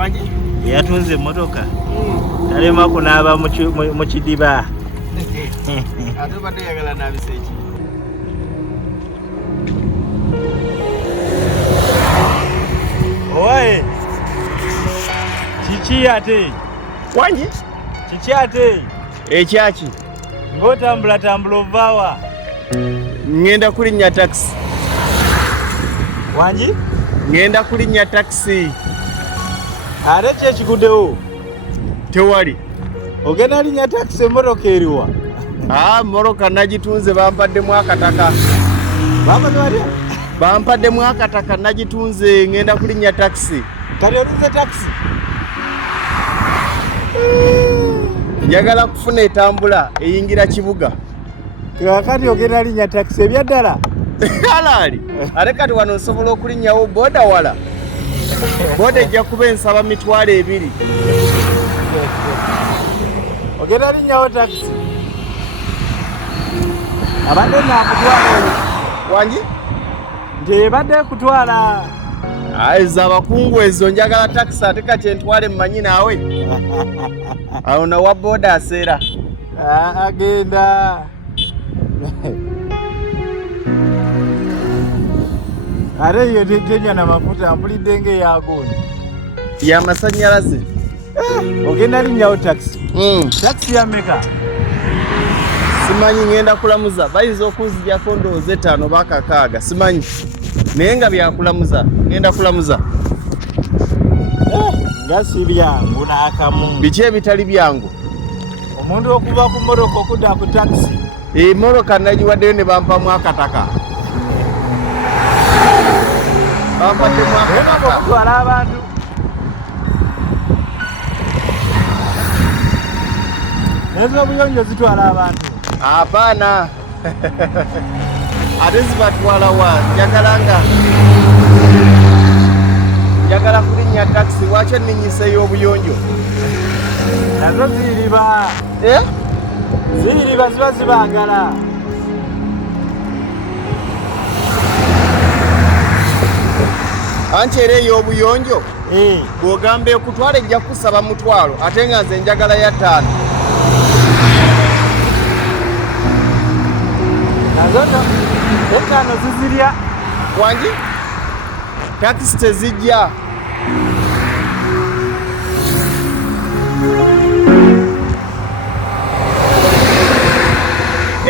Wanji? Yatunze emmotoka. Talema kunaaba mu kidiba. Ate badde yagala naabisa eki? Owaye. Kiki ate? Wanji? Kiki ate? Ekyaki? Ng'otambula ovaawa. Ngenda kulinnya taxi. Wanji? Ngenda kulinnya taxi. Ate ki ekiguddewo? Tewali. Ogenda linnya taxi emmotoka eriwa? Mmotoka nagitunze bampaddemu akataka. Bamaze batya? Bampaddemu akataka nagitunze ngenda kulinnya taxi. Kati olinze taxi? Njagala kufuna etambula eyingira kibuga. Kakati ogenda linnya taxi ebyaddala? Halali. Ate kati wano nsobola okulinnyawo boda wala. Boda ejja kuba ensaba mitwalo 2. Ogenda linnyawo taxi? Abadde naakutwala. Wanji? Nti ebadde kutwala. Ezo abakungu ezo njagala taxi ate kati entwale mmanyi naawe. Awo nawa boda aseera. Agenda. Ate iyo tejja na mafuta mpulidde ng'eyagoni. Y'amasannyalaze. Ogenda linnyawo taxi? Taxi ya mmeka? Simanyi ngenda kulamuza. Bayinza okunzijjako ndowooza 5 oba 6. Simanyi. Naye nga byakulamuza. Ngenda kulamuza. Nga si byangu n'akamu. Biki ebitali byangu? Omuntu okuva ku mmotoka okudda ku taxi. Emmotoka nagiwaddeyo ne bampamu akataka. Bampaddemu akataka. Okutwala abantu. Ez'obuyonjo zitwala abantu. Apaana. Ate zibatwala wa? Njagala kulinnya taxi. Lwaki enninyise y'obuyonjo? Nazo ziriba. Ziriba ziba zibaagala. Anti era ey'obuyonjo bw'ogamba ekutwala ejja kusaba mutwalo ate nga nze njagala ya 5. Nazo etaano zizirya. Wanji? Taxi tezijja.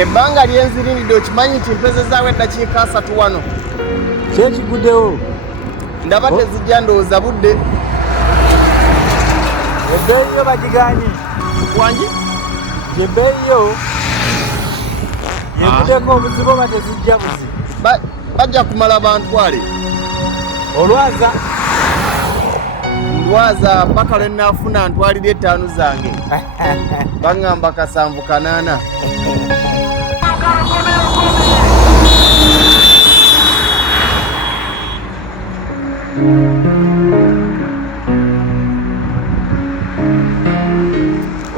Ebbanga lyenzirinidde okimanyi nti mpezezaawo eddakiika 3 wano. Kyekiguddewo? Ndaba tezijja ndowooza budde. Ebbeeyi yo bagigaanyi. Wanji? Ebbeeyi yo yevuddeko obuzibu oba tezijja buzibu? Bajja kumala bantwale. Olwaza? Ndwaza mpaka lwe nnaafuna ntwalire 5 zange. Baŋŋamba 7-8.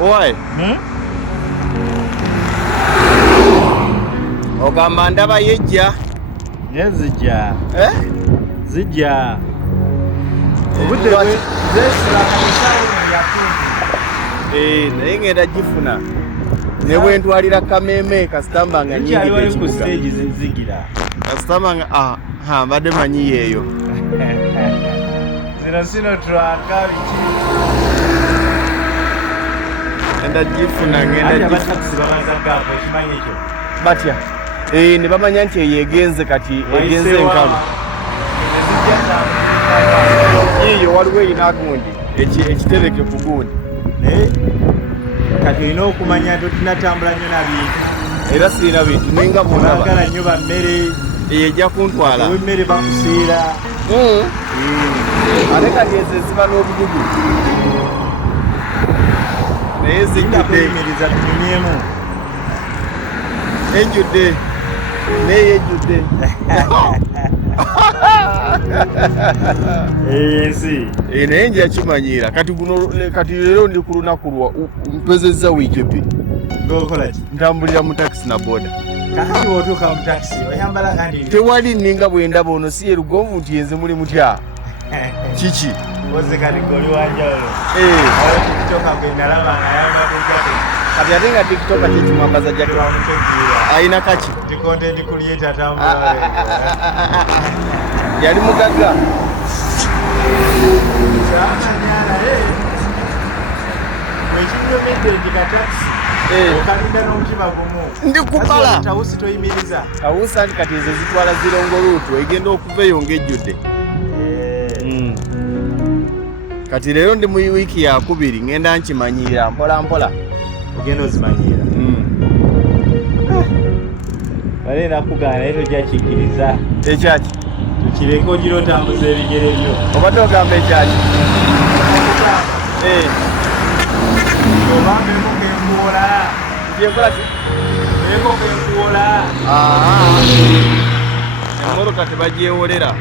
Oye. Ogamba ndaba yejja. Nezijja. Zijja. Obudde naye ngenda gifuna. Ne bwe ntwalira Kameme kasitamba nga nnyingidde ekibuga. Kasitamba nga mbadde manyi yeeyo. Zino twaka biki? Ngenda gifuna batya? Ne bamanya nti eyo egenze kati egenze enkalu. Yiyo waliwo eyina gundi ekitereke ku gundi. Kati olina okumanya nti otinatambula nnyo na bintu. Era sirina bintu nenga bw'olaba. Baagala nnyo bammere. Eyo ejja kuntwala. Emmere bakusiira. Ate kati ezo eziba n'obugugu. Naye zijjudde tunyunyemu. Ejjudde. Naye ejjudde. Ensi. Naye nja kimanyiira. Kati leero ndi ku lunaku mpezezza wiiki 2. Ng'okola ki? Ntambulira mu taxi na boda. Kakati bw'otuuka mu taxi oyambala kandi. Tewali nninga bwe ndaba ono si ye lugonvu nti yenze muli mutya. Chichi. Oze kali goli wanjalo. TikTok ngalaba ngayamba kujate. Kati atenga TikTok ati chimwambaza jake. Aina kachi. Ndi content creator tambula. Yali mugaga. Nyala Wechinyo mende ndikataxi. Okalinda n'omutima gumu. Ndikubala. Tawusi toyimiriza. Tawusi andi kati ezo zitwala zirongoluutu egenda okuveeyo ng'ejjudde. Kati leero ndi mu wiiki ya kubiri ngenda nkimanyiira mpola mpola. Ogenda ozimanyiira. Bale nakugaana ekyo kyakikkiriza. Ekyaki? Tukireke ogira otambuza ebigere byo. Obadde ogamba ekyaki? Obambe mukenkuwola. Njenkola ki? Eko kenkuwola. Emmotoka tebagyewolera.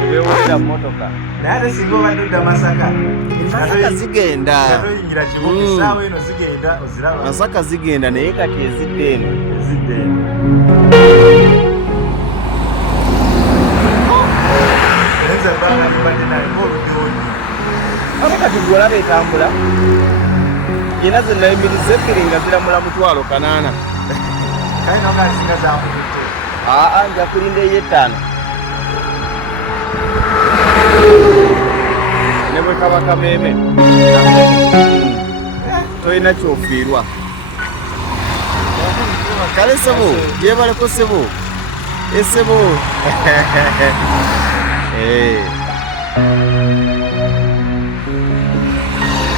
Tebeewolera mmotoka. Naye ate singa obadde odda Masaka. Masaka zigenda. Oyingira Kibuga essaawa eno zigenda oziraba. Masaka zigenda naye kati ezidde eno. Ezidde eno. Enza ebbanga libadde naliko oluddewonya. Ate kati gwolaba etambula. Yena zonna emirize ebbiri nga ziramula 80,000. Kale noga asinga zamuludde. Nja kulinda ey'ettaano. Ne bwe kaba kameeme. Tolina kyofiirwa. Kale ssebo, yeebaleko ssebo. Essebo.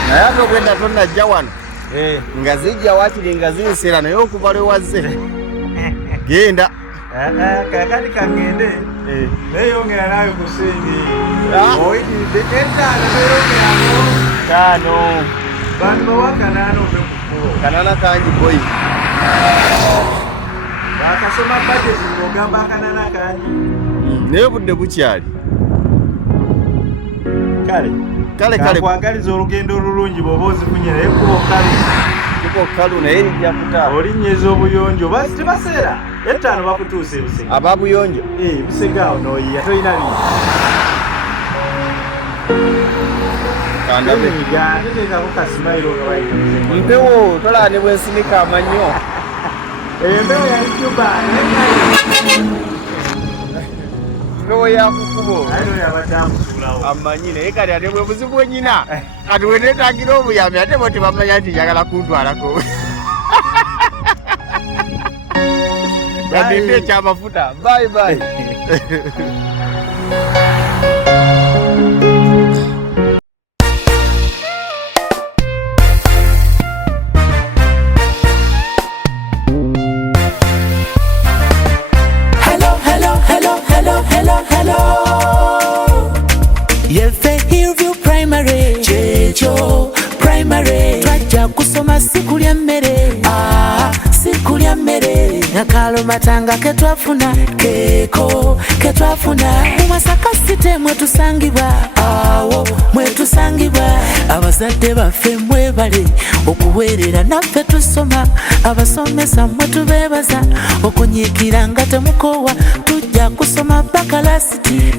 Naye ate ogenda tonnajja wano nga zijja waakiri nga ziyisera naye okuva lwe wazze genda kakati kangende neyongera nawe ku sente oyitiridde ettaano neyongerako 5 bantu bawa 8 ove ku kkubo 8 kangi boyi bakasoma bajeti ng'ogamba 8 kangi naye obudde bukyali kale kwagaliza olugendo olulungi bw'oba ozifunye naye kuba kalu naye lijja kutaaba olinnyeza obuyonjo basi tebaseera ettaano bakutuusa ebusega ababuyonjo busega awo n'oyiya tolina binyiga teteekako kasimayiro nga bayinza mpewo tolaba ne bwensimika amannyo embewo yali juba mpewo yakukubo aye no yabadde amusuulawo amanyi naye kati ate bwe buzibu bwenyina kati bwe neetagira obuyambi ate bo tebamanya nti njagala kuntwalako badinde ekyamafuta bye. Matanga ketwafuna keko ketwafuna Masaka site mwetusangibwa awo mwetusangibwa abazadde baffe mwebale okuweerera naffe tusoma abasomesa mwetubeebaza okunyiikira nga temukowa tujja kusoma bakalasiti